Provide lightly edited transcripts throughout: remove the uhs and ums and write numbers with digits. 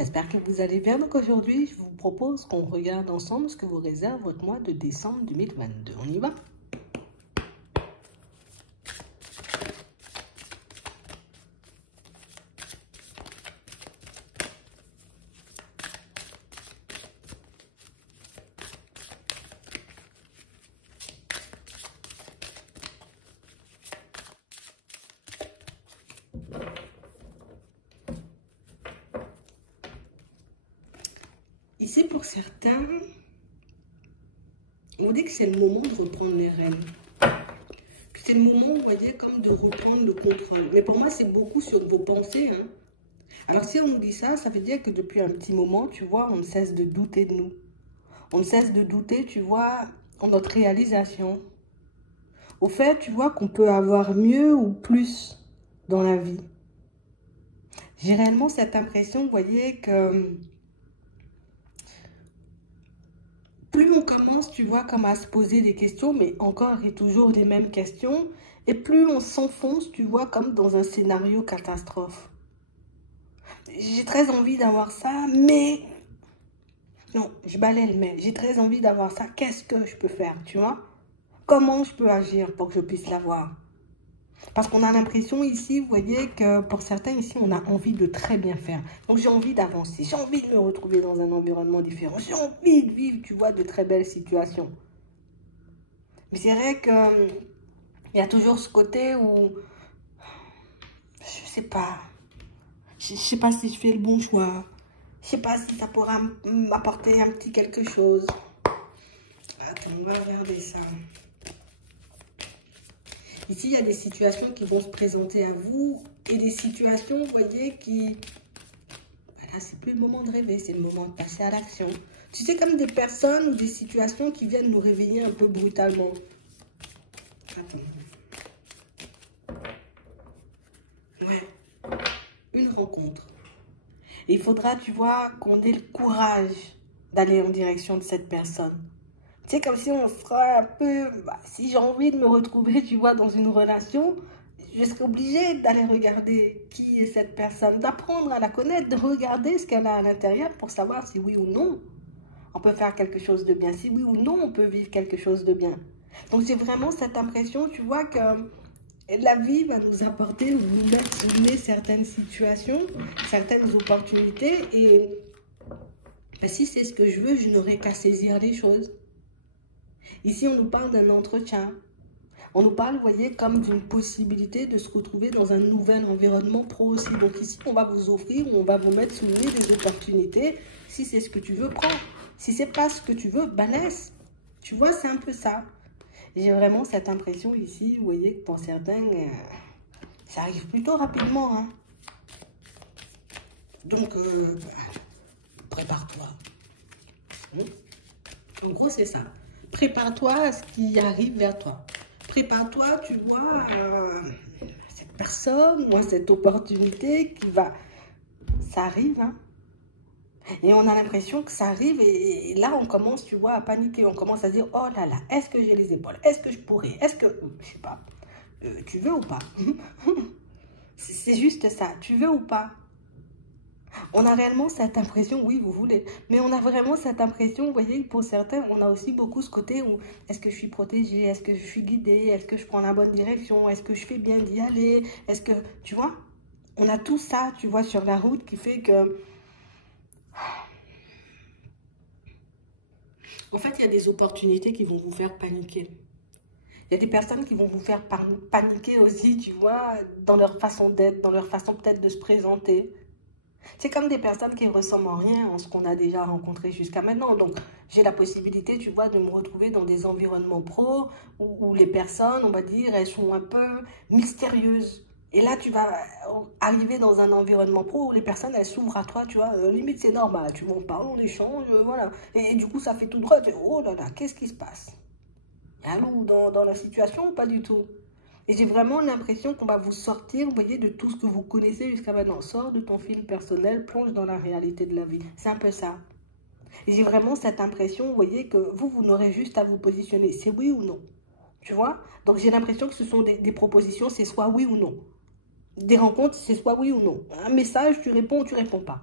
j'espère que vous allez bien. Donc aujourd'hui, je vous propose qu'on regarde ensemble ce que vous réserve votre mois de décembre 2022. On y va? Ici, pour certains, on dit que c'est le moment de reprendre les rênes. C'est le moment, vous voyez, comme de reprendre le contrôle. Mais pour moi, c'est beaucoup sur vos pensées. Hein. Alors, si on nous dit ça, ça veut dire que depuis un petit moment, tu vois, on ne cesse de douter de nous. On ne cesse de douter, tu vois, en notre réalisation. Au fait, tu vois qu'on peut avoir mieux ou plus dans la vie. J'ai réellement cette impression, vous voyez, que plus on commence, tu vois, comme à se poser des questions, mais encore et toujours les mêmes questions, et plus on s'enfonce, tu vois, comme dans un scénario catastrophe. J'ai très envie d'avoir ça, mais... Non, je balaie le mais. J'ai très envie d'avoir ça. Qu'est-ce que je peux faire, tu vois? Comment je peux agir pour que je puisse l'avoir? Parce qu'on a l'impression ici, vous voyez, que pour certains ici, on a envie de très bien faire. Donc j'ai envie d'avancer, j'ai envie de me retrouver dans un environnement différent. J'ai envie de vivre, tu vois, de très belles situations. Mais c'est vrai que il y a toujours ce côté où, je sais pas, je sais pas si je fais le bon choix. Je sais pas si ça pourra m'apporter un petit quelque chose. Attends, on va regarder ça. Ici, il y a des situations qui vont se présenter à vous et des situations, vous voyez, qui... Voilà, c'est plus le moment de rêver, c'est le moment de passer à l'action. Tu sais, comme des personnes ou des situations qui viennent nous réveiller un peu brutalement. Attends. Ouais, une rencontre. Et il faudra, tu vois, qu'on ait le courage d'aller en direction de cette personne. Tu sais, comme si on fera un peu... si j'ai envie de me retrouver, tu vois, dans une relation, je serai obligée d'aller regarder qui est cette personne, d'apprendre à la connaître, de regarder ce qu'elle a à l'intérieur pour savoir si oui ou non on peut faire quelque chose de bien, si oui ou non on peut vivre quelque chose de bien. Donc j'ai vraiment cette impression, tu vois, que la vie va nous apporter, nous mettre sous le nez certaines situations, certaines opportunités, et si c'est ce que je veux, je n'aurai qu'à saisir les choses. Ici, on nous parle d'un entretien. On nous parle, vous voyez, comme d'une possibilité de se retrouver dans un nouvel environnement pro aussi. Donc ici, on va vous offrir, on va vous mettre sous le nez des opportunités. Si c'est ce que tu veux, prends. Si c'est pas ce que tu veux, ben laisse. Tu vois, c'est un peu ça. J'ai vraiment cette impression ici, vous voyez, que pour certains, ça arrive plutôt rapidement. Hein. Donc, prépare-toi. En gros, c'est ça. Prépare-toi à ce qui arrive vers toi. Prépare-toi, tu vois, cette personne, moi, cette opportunité qui va... Ça arrive, hein. Et on a l'impression que ça arrive et là, on commence, tu vois, à paniquer. On commence à se dire, oh là là, est-ce que j'ai les épaules? Est-ce que je pourrais? Est-ce que... Je sais pas. Tu veux ou pas? C'est juste ça. Tu veux ou pas? On a réellement cette impression, oui, vous voulez, mais on a vraiment cette impression, vous voyez, pour certains, on a aussi beaucoup ce côté où est-ce que je suis protégée, est-ce que je suis guidée, est-ce que je prends la bonne direction, est-ce que je fais bien d'y aller, est-ce que, tu vois, on a tout ça, tu vois, sur la route qui fait que... En fait, il y a des opportunités qui vont vous faire paniquer. Il y a des personnes qui vont vous faire paniquer aussi, tu vois, dans leur façon d'être, dans leur façon peut-être de se présenter. C'est comme des personnes qui ne ressemblent en rien à ce qu'on a déjà rencontré jusqu'à maintenant. Donc, j'ai la possibilité, tu vois, de me retrouver dans des environnements pro où les personnes, on va dire, elles sont un peu mystérieuses. Et là, tu vas arriver dans un environnement pro où les personnes, elles s'ouvrent à toi, tu vois. Limite, c'est normal, tu m'en parles, on échange, voilà. Et du coup, ça fait tout droit. Oh là là, qu'est-ce qui se passe? Il y a un loup dans la situation ou pas du tout? Et j'ai vraiment l'impression qu'on va vous sortir, vous voyez, de tout ce que vous connaissez jusqu'à maintenant. Sors de ton film personnel, plonge dans la réalité de la vie. C'est un peu ça. Et j'ai vraiment cette impression, vous voyez, que vous n'aurez juste à vous positionner. C'est oui ou non. Tu vois? Donc j'ai l'impression que ce sont des propositions, c'est soit oui ou non. Des rencontres, c'est soit oui ou non. Un message, tu réponds ou tu réponds pas.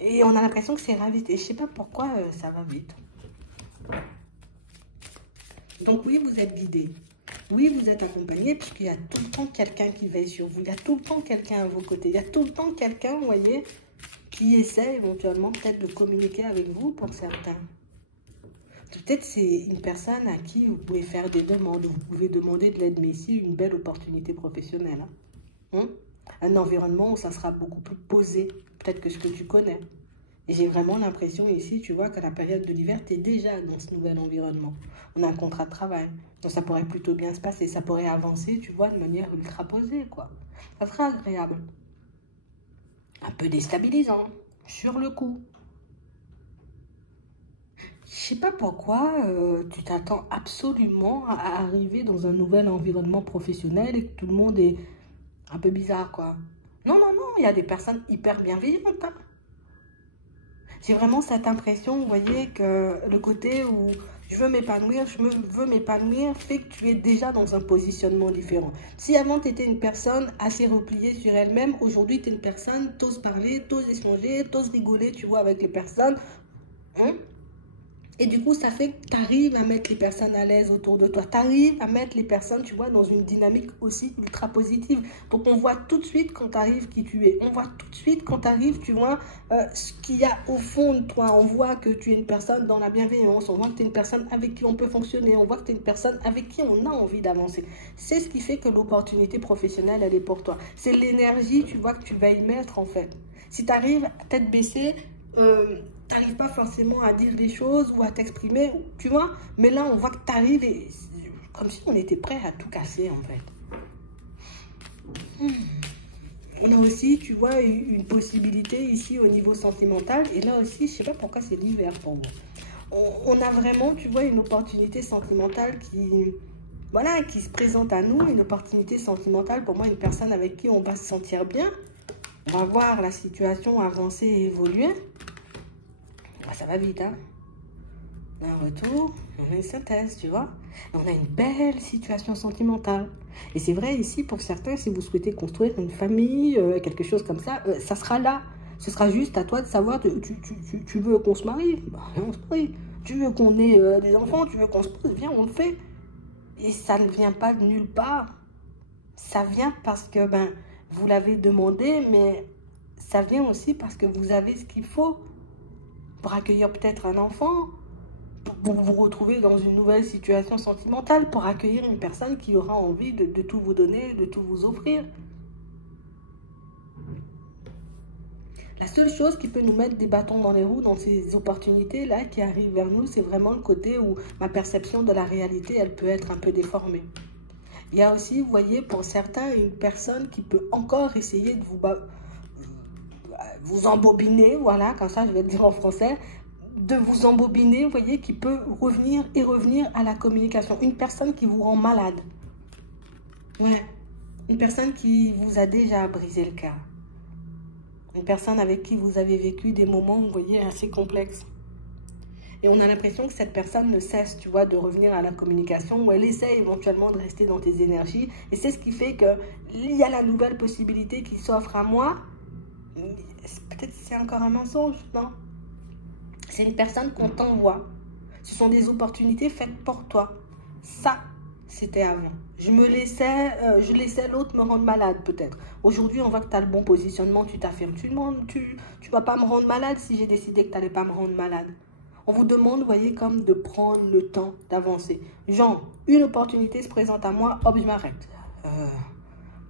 Et on a l'impression que c'est vite. Et je sais pas pourquoi ça va vite. Donc oui, vous êtes guidé. Oui, vous êtes accompagné puisqu'il y a tout le temps quelqu'un qui veille sur vous. Il y a tout le temps quelqu'un à vos côtés. Il y a tout le temps quelqu'un, vous voyez, qui essaie éventuellement peut-être de communiquer avec vous pour certains. Peut-être c'est une personne à qui vous pouvez faire des demandes. Vous pouvez demander de l'aide, mais ici, une belle opportunité professionnelle. Un environnement où ça sera beaucoup plus posé, peut-être que ce que tu connais. Et j'ai vraiment l'impression ici, tu vois, qu'à la période de l'hiver, tu es déjà dans ce nouvel environnement. On a un contrat de travail. Donc ça pourrait plutôt bien se passer. Ça pourrait avancer, tu vois, de manière ultra posée, quoi. Ça sera agréable. Un peu déstabilisant, sur le coup. Je sais pas pourquoi tu t'attends absolument à arriver dans un nouvel environnement professionnel et que tout le monde est un peu bizarre, quoi. Non, non, non, il y a des personnes hyper bienveillantes, hein. J'ai vraiment cette impression, vous voyez, que le côté où je veux m'épanouir fait que tu es déjà dans un positionnement différent. Si avant tu étais une personne assez repliée sur elle-même, aujourd'hui tu es une personne, t'oses parler, t'oses échanger, t'oses rigoler, tu vois, avec les personnes. Et du coup, ça fait que tu arrives à mettre les personnes à l'aise autour de toi. Tu arrives à mettre les personnes, tu vois, dans une dynamique aussi ultra positive. Donc, on voit tout de suite quand tu arrives qui tu es. On voit tout de suite quand tu arrives, tu vois, ce qu'il y a au fond de toi. On voit que tu es une personne dans la bienveillance. On voit que tu es une personne avec qui on peut fonctionner. On voit que tu es une personne avec qui on a envie d'avancer. C'est ce qui fait que l'opportunité professionnelle, elle est pour toi. C'est l'énergie, tu vois, que tu vas y mettre, en fait. Si tu arrives tête baissée, tu n'arrives pas forcément à dire des choses ou à t'exprimer, tu vois. Mais là, on voit que tu arrives et comme si on était prêt à tout casser, en fait. On a aussi, tu vois, une possibilité ici au niveau sentimental. Et là aussi, je ne sais pas pourquoi c'est l'hiver pour moi. On a vraiment, tu vois, une opportunité sentimentale voilà, qui se présente à nous. Une opportunité sentimentale, pour moi, une personne avec qui on va se sentir bien. On va voir la situation avancer et évoluer. Ça va vite, hein. On a un retour, on a une synthèse, tu vois. Et on a une belle situation sentimentale. Et c'est vrai ici, pour certains, si vous souhaitez construire une famille, quelque chose comme ça, ça sera là. Ce sera juste à toi de savoir, tu veux qu'on se marie? Bah, on se marie. Tu veux qu'on ait des enfants? Tu veux qu'on se pose? Viens, on le fait. Et ça ne vient pas de nulle part. Ça vient parce que, vous l'avez demandé, mais ça vient aussi parce que vous avez ce qu'il faut pour accueillir peut-être un enfant, pour vous retrouver dans une nouvelle situation sentimentale, pour accueillir une personne qui aura envie de tout vous donner, de tout vous offrir. La seule chose qui peut nous mettre des bâtons dans les roues dans ces opportunités-là qui arrivent vers nous, c'est vraiment le côté où ma perception de la réalité, elle peut être un peu déformée. Il y a aussi, vous voyez, pour certains, une personne qui peut encore essayer de vous embobiner, voilà, comme ça je vais le dire en français, de vous embobiner, vous voyez, qui peut revenir et revenir à la communication. Une personne qui vous rend malade. Ouais, une personne qui vous a déjà brisé le cœur. Une personne avec qui vous avez vécu des moments, vous voyez, assez complexes. Et on a l'impression que cette personne ne cesse, tu vois, de revenir à la communication, où elle essaie éventuellement de rester dans tes énergies. Et c'est ce qui fait qu'il y a la nouvelle possibilité qui s'offre à moi. Peut-être que c'est encore un mensonge, non? C'est une personne qu'on t'envoie. Ce sont des opportunités faites pour toi. Ça, c'était avant. Je laissais l'autre me rendre malade, peut-être. Aujourd'hui, on voit que tu as le bon positionnement, tu t'affirmes. Tu vas pas me rendre malade si j'ai décidé que tu n'allais pas me rendre malade. On vous demande, vous voyez, comme de prendre le temps d'avancer. Genre, une opportunité se présente à moi, hop, je m'arrête.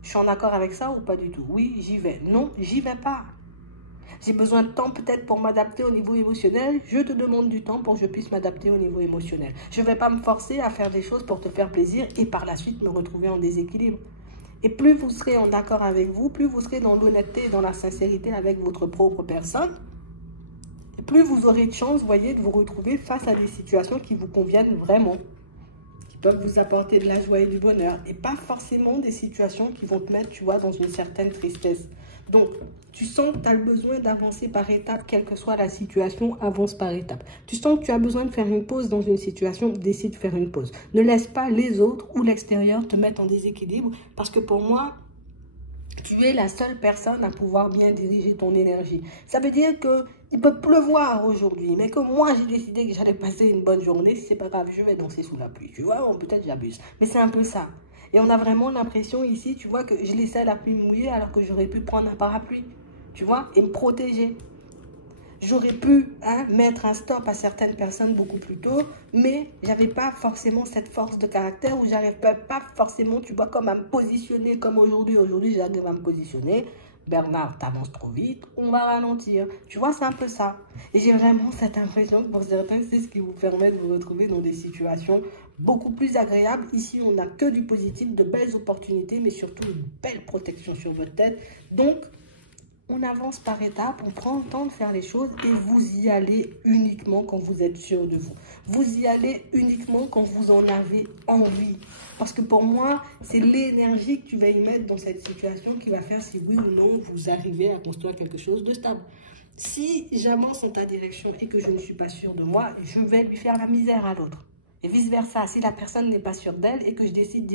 Je suis en accord avec ça ou pas du tout? Oui, j'y vais. Non, j'y vais pas. J'ai besoin de temps peut-être pour m'adapter au niveau émotionnel. Je te demande du temps pour que je puisse m'adapter au niveau émotionnel. Je ne vais pas me forcer à faire des choses pour te faire plaisir et par la suite me retrouver en déséquilibre. Et plus vous serez en accord avec vous, plus vous serez dans l'honnêteté et dans la sincérité avec votre propre personne, et plus vous aurez de chance, vous voyez, de vous retrouver face à des situations qui vous conviennent vraiment, qui peuvent vous apporter de la joie et du bonheur, et pas forcément des situations qui vont te mettre, tu vois, dans une certaine tristesse. Donc, tu sens que tu as le besoin d'avancer par étapes, quelle que soit la situation, avance par étapes. Tu sens que tu as besoin de faire une pause dans une situation, décide de faire une pause. Ne laisse pas les autres ou l'extérieur te mettre en déséquilibre, parce que pour moi, tu es la seule personne à pouvoir bien diriger ton énergie. Ça veut dire qu'il peut pleuvoir aujourd'hui, mais que moi, j'ai décidé que j'allais passer une bonne journée. Si c'est pas grave, je vais danser sous la pluie. Tu vois, peut-être j'abuse. Mais c'est un peu ça. Et on a vraiment l'impression ici, tu vois, que je laissais la pluie mouiller alors que j'aurais pu prendre un parapluie. Tu vois, et me protéger. J'aurais pu mettre un stop à certaines personnes beaucoup plus tôt, mais j'avais pas forcément cette force de caractère où j'arrive pas forcément, tu vois, comme à me positionner comme aujourd'hui. Aujourd'hui, j'arrive à me positionner. Bernard, t'avances trop vite, on va ralentir. Tu vois, c'est un peu ça. Et j'ai vraiment cette impression que pour certains, c'est ce qui vous permet de vous retrouver dans des situations beaucoup plus agréables. Ici, on n'a que du positif, de belles opportunités, mais surtout une belle protection sur votre tête. Donc, on avance par étapes, on prend le temps de faire les choses et vous y allez uniquement quand vous êtes sûr de vous. Vous y allez uniquement quand vous en avez envie. Parce que pour moi, c'est l'énergie que tu vas y mettre dans cette situation qui va faire si oui ou non vous arrivez à construire quelque chose de stable. Si j'avance en ta direction et que je ne suis pas sûre de moi, je vais lui faire la misère à l'autre. Et vice-versa, si la personne n'est pas sûre d'elle et que je décide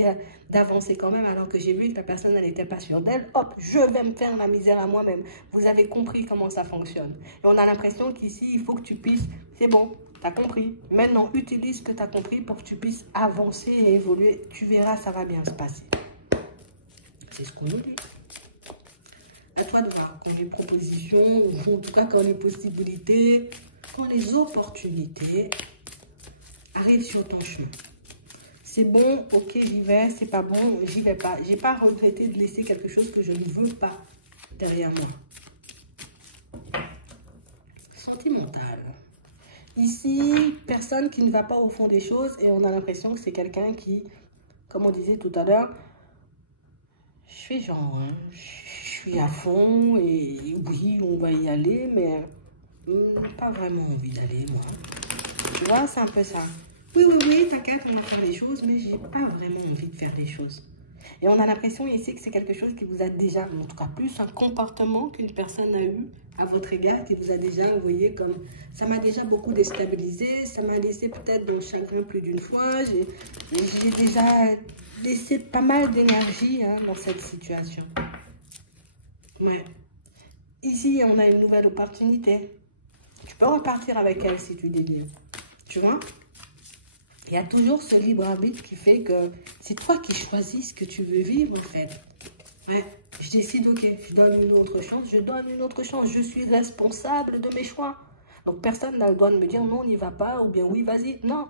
d'avancer quand même alors que j'ai vu que la personne n'était pas sûre d'elle, hop, je vais me faire la misère à moi-même. Vous avez compris comment ça fonctionne. Et on a l'impression qu'ici, il faut que tu puisses, c'est bon, tu as compris. Maintenant, utilise ce que tu as compris pour que tu puisses avancer et évoluer. Tu verras, ça va bien se passer. C'est ce qu'on nous dit. À toi de voir quand les propositions, ou en tout cas quand les possibilités, quand les opportunités arrive sur ton chemin. C'est bon, ok, j'y vais, c'est pas bon, j'y vais pas. J'ai pas regretté de laisser quelque chose que je ne veux pas derrière moi. Sentimental. Ici, personne qui ne va pas au fond des choses et on a l'impression que c'est quelqu'un qui, comme on disait tout à l'heure, je fais genre, je suis à fond et oui, on va y aller, mais pas vraiment envie d'aller, moi. Tu vois, c'est un peu ça. Oui, t'inquiète, on va faire des choses, mais j'ai pas vraiment envie de faire des choses. Et on a l'impression ici que c'est quelque chose qui vous a déjà, en tout cas plus un comportement qu'une personne a eu à votre égard, qui vous a déjà envoyé comme, ça m'a déjà beaucoup déstabilisé, ça m'a laissé peut-être dans le chagrin plus d'une fois, j'ai déjà laissé pas mal d'énergie dans cette situation. Ouais. Ici, on a une nouvelle opportunité. Tu peux repartir avec elle si tu désires. Tu vois? Il y a toujours ce libre arbitre qui fait que c'est toi qui choisis ce que tu veux vivre, en fait. Ouais, je décide, ok, je donne une autre chance, je suis responsable de mes choix. Donc, personne n'a le droit de me dire non, on n'y va pas, ou bien oui, vas-y. Non,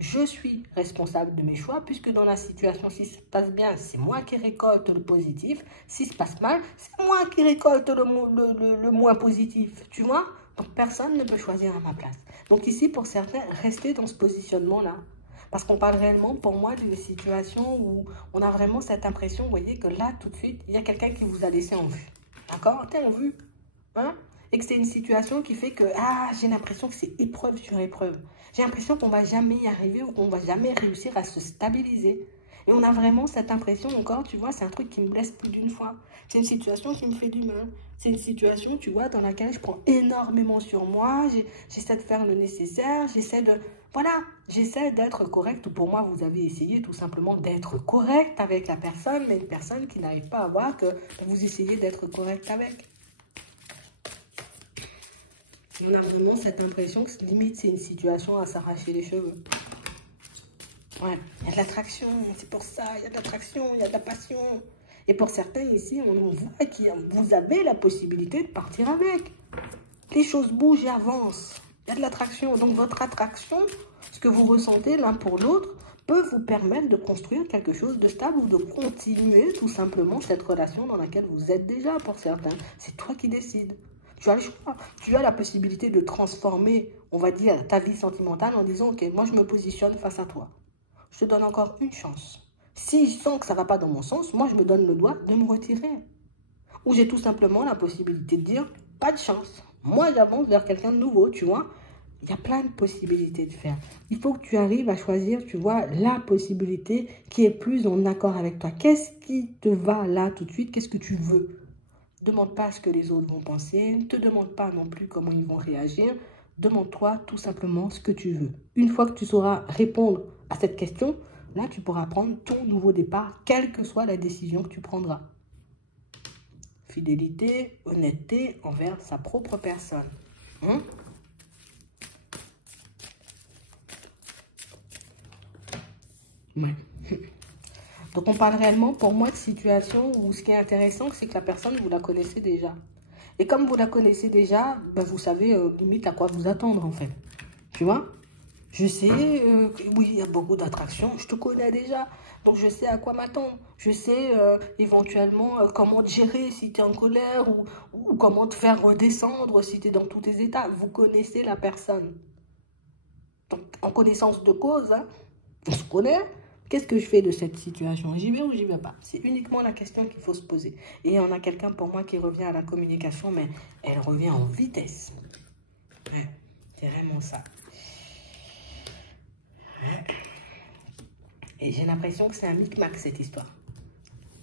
je suis responsable de mes choix, puisque dans la situation, si ça se passe bien, c'est moi qui récolte le positif. Si ça se passe mal, c'est moi qui récolte le moins positif, tu vois? Donc, personne ne peut choisir à ma place. Donc, ici, pour certains, restez dans ce positionnement-là. Parce qu'on parle réellement, pour moi, d'une situation où on a vraiment cette impression, vous voyez, que là, tout de suite, il y a quelqu'un qui vous a laissé en vue. D'accord? T'es en vue. Hein? Et que c'est une situation qui fait que, j'ai l'impression que c'est épreuve sur épreuve. J'ai l'impression qu'on ne va jamais y arriver ou qu'on ne va jamais réussir à se stabiliser. Et on a vraiment cette impression encore, tu vois, c'est un truc qui me blesse plus d'une fois. C'est une situation qui me fait du mal. C'est une situation, tu vois, dans laquelle je prends énormément sur moi. J'essaie de faire le nécessaire. J'essaie d'être correcte. Pour moi, vous avez essayé tout simplement d'être correct avec la personne, mais une personne qui n'arrive pas à voir que vous essayez d'être correct avec. On a vraiment cette impression que limite, c'est une situation à s'arracher les cheveux. Ouais, il y a de l'attraction, c'est pour ça, il y a de l'attraction, il y a de la passion. Et pour certains ici, on voit que vous avez la possibilité de partir avec. Les choses bougent et avancent. Il y a de l'attraction. Donc votre attraction, ce que vous ressentez l'un pour l'autre, peut vous permettre de construire quelque chose de stable ou de continuer tout simplement cette relation dans laquelle vous êtes déjà pour certains. C'est toi qui décides. Tu as le choix. Tu as la possibilité de transformer, on va dire, ta vie sentimentale en disant, ok, moi je me positionne face à toi. Je te donne encore une chance. Si je sens que ça ne va pas dans mon sens, moi, je me donne le droit de me retirer. Ou j'ai tout simplement la possibilité de dire, pas de chance. Moi, j'avance vers quelqu'un de nouveau, tu vois. Il y a plein de possibilités de faire. Il faut que tu arrives à choisir, tu vois, la possibilité qui est plus en accord avec toi. Qu'est-ce qui te va là tout de suite? Qu'est-ce que tu veux? Ne demande pas ce que les autres vont penser. Ne te demande pas non plus comment ils vont réagir. Demande-toi tout simplement ce que tu veux. Une fois que tu sauras répondre à cette question, là, tu pourras prendre ton nouveau départ, quelle que soit la décision que tu prendras. fidélité, honnêteté envers sa propre personne. Ouais. Donc on parle réellement pour moi de situation où ce qui est intéressant, c'est que la personne, vous la connaissez déjà. Et comme vous la connaissez déjà, ben vous savez limite à quoi vous attendre en fait. Tu vois? Je sais que oui, il y a beaucoup d'attractions, je te connais déjà. Donc je sais à quoi m'attendre. Je sais éventuellement comment te gérer si tu es en colère ou comment te faire redescendre si tu es dans tous tes états. Vous connaissez la personne. Donc en connaissance de cause, hein, on se connaît. Qu'est-ce que je fais de cette situation? J'y vais ou j'y vais pas? C'est uniquement la question qu'il faut se poser. Et il y en a quelqu'un pour moi qui revient à la communication, mais elle revient en vitesse. Ouais, c'est vraiment ça. Ouais. Et j'ai l'impression que c'est un micmac cette histoire.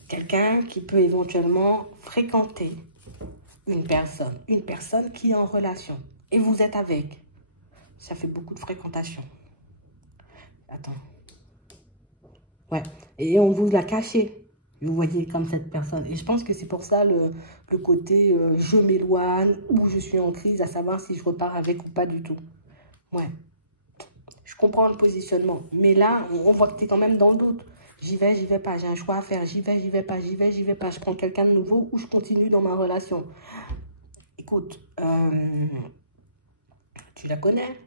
Quelqu'un qui peut éventuellement fréquenter une personne qui est en relation. Et vous êtes avec. Ça fait beaucoup de fréquentation. Attends. Ouais, et on vous l'a caché, vous voyez, comme cette personne. Et je pense que c'est pour ça le côté je m'éloigne ou je suis en crise, à savoir si je repars avec ou pas du tout. Ouais, je comprends le positionnement. Mais là, on voit que tu es quand même dans le doute. J'y vais pas, j'ai un choix à faire. J'y vais pas, j'y vais pas. Je prends quelqu'un de nouveau ou je continue dans ma relation. Écoute, tu la connais.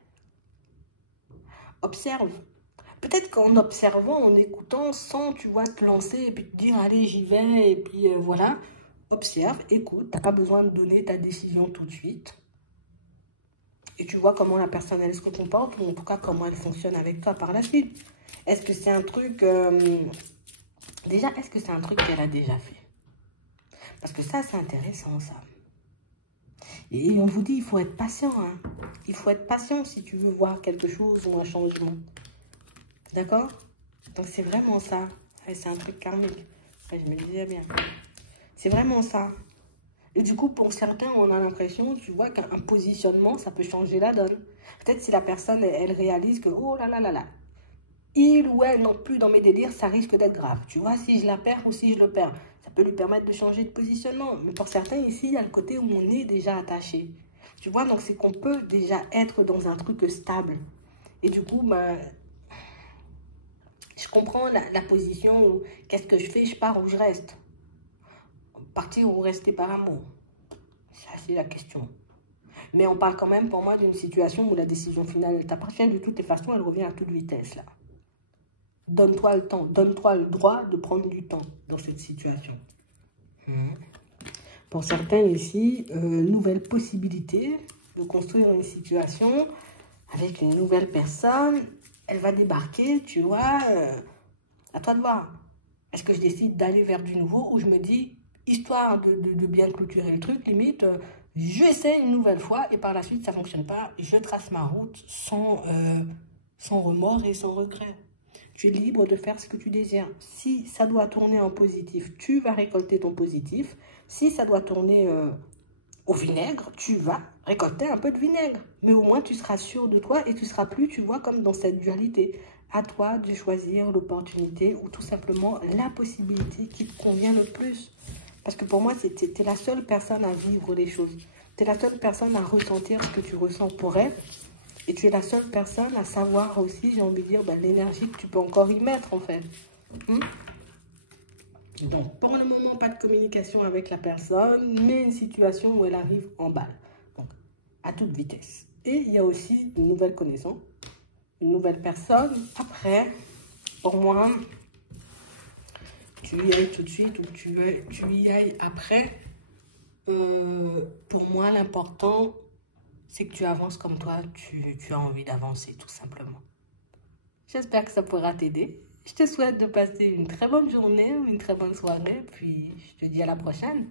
Observe. Peut-être qu'en observant, en écoutant, sans, tu vois, te lancer et puis te dire, allez, j'y vais, et puis voilà. Observe, écoute, tu n'as pas besoin de donner ta décision tout de suite. Et tu vois comment la personne, elle se comporte, ou en tout cas, comment elle fonctionne avec toi par la suite. Est-ce que c'est un truc... déjà, est-ce que c'est un truc qu'elle a déjà fait? Parce que ça, c'est intéressant, ça. Et on vous dit, il faut être patient, hein. Il faut être patient si tu veux voir quelque chose ou un changement. D'accord? Donc, c'est vraiment ça. C'est un truc karmique. Je me disais bien. C'est vraiment ça. Et du coup, pour certains, on a l'impression, tu vois, qu'un positionnement, ça peut changer la donne. Peut-être si la personne, elle réalise que, oh là là là là, il ou elle non plus dans mes délires, ça risque d'être grave. Tu vois, si je la perds ou si je le perds, ça peut lui permettre de changer de positionnement. Mais pour certains, ici, il y a le côté où on est déjà attaché. Tu vois, donc c'est qu'on peut déjà être dans un truc stable. Et du coup, ben... je comprends la position où qu'est-ce que je fais, je pars ou je reste. Partir ou rester par amour. Ça, c'est la question. Mais on parle quand même pour moi d'une situation où la décision finale, elle t'appartient. De toutes les façons, elle revient à toute vitesse là. Donne-toi le temps, donne-toi le droit de prendre du temps dans cette situation. Pour certains ici, nouvelle possibilité de construire une situation avec une nouvelle personne. Elle va débarquer, tu vois, à toi de voir. Est-ce que je décide d'aller vers du nouveau ou je me dis, histoire de bien clôturer le truc, limite, j'essaie une nouvelle fois et par la suite, ça ne fonctionne pas. Je trace ma route sans remords et sans regret. Tu es libre de faire ce que tu désires. Si ça doit tourner en positif, tu vas récolter ton positif. Si ça doit tourner au vinaigre, tu vas récolter un peu de vinaigre. Mais au moins, tu seras sûr de toi et tu seras plus, tu vois, comme dans cette dualité. À toi de choisir l'opportunité ou tout simplement la possibilité qui te convient le plus. Parce que pour moi, tu es la seule personne à vivre les choses. Tu es la seule personne à ressentir ce que tu ressens pour elle. Et tu es la seule personne à savoir aussi, j'ai envie de dire, ben, l'énergie que tu peux encore y mettre en fait. Donc, pour le moment, pas de communication avec la personne, mais une situation où elle arrive en balle. Donc, à toute vitesse. Et il y a aussi une nouvelle connaissance, une nouvelle personne. Après, pour moi, tu y ailles tout de suite ou tu y ailles après. Pour moi, l'important, c'est que tu avances comme toi, tu as envie d'avancer, tout simplement. J'espère que ça pourra t'aider. Je te souhaite de passer une très bonne journée ou une très bonne soirée, puis je te dis à la prochaine.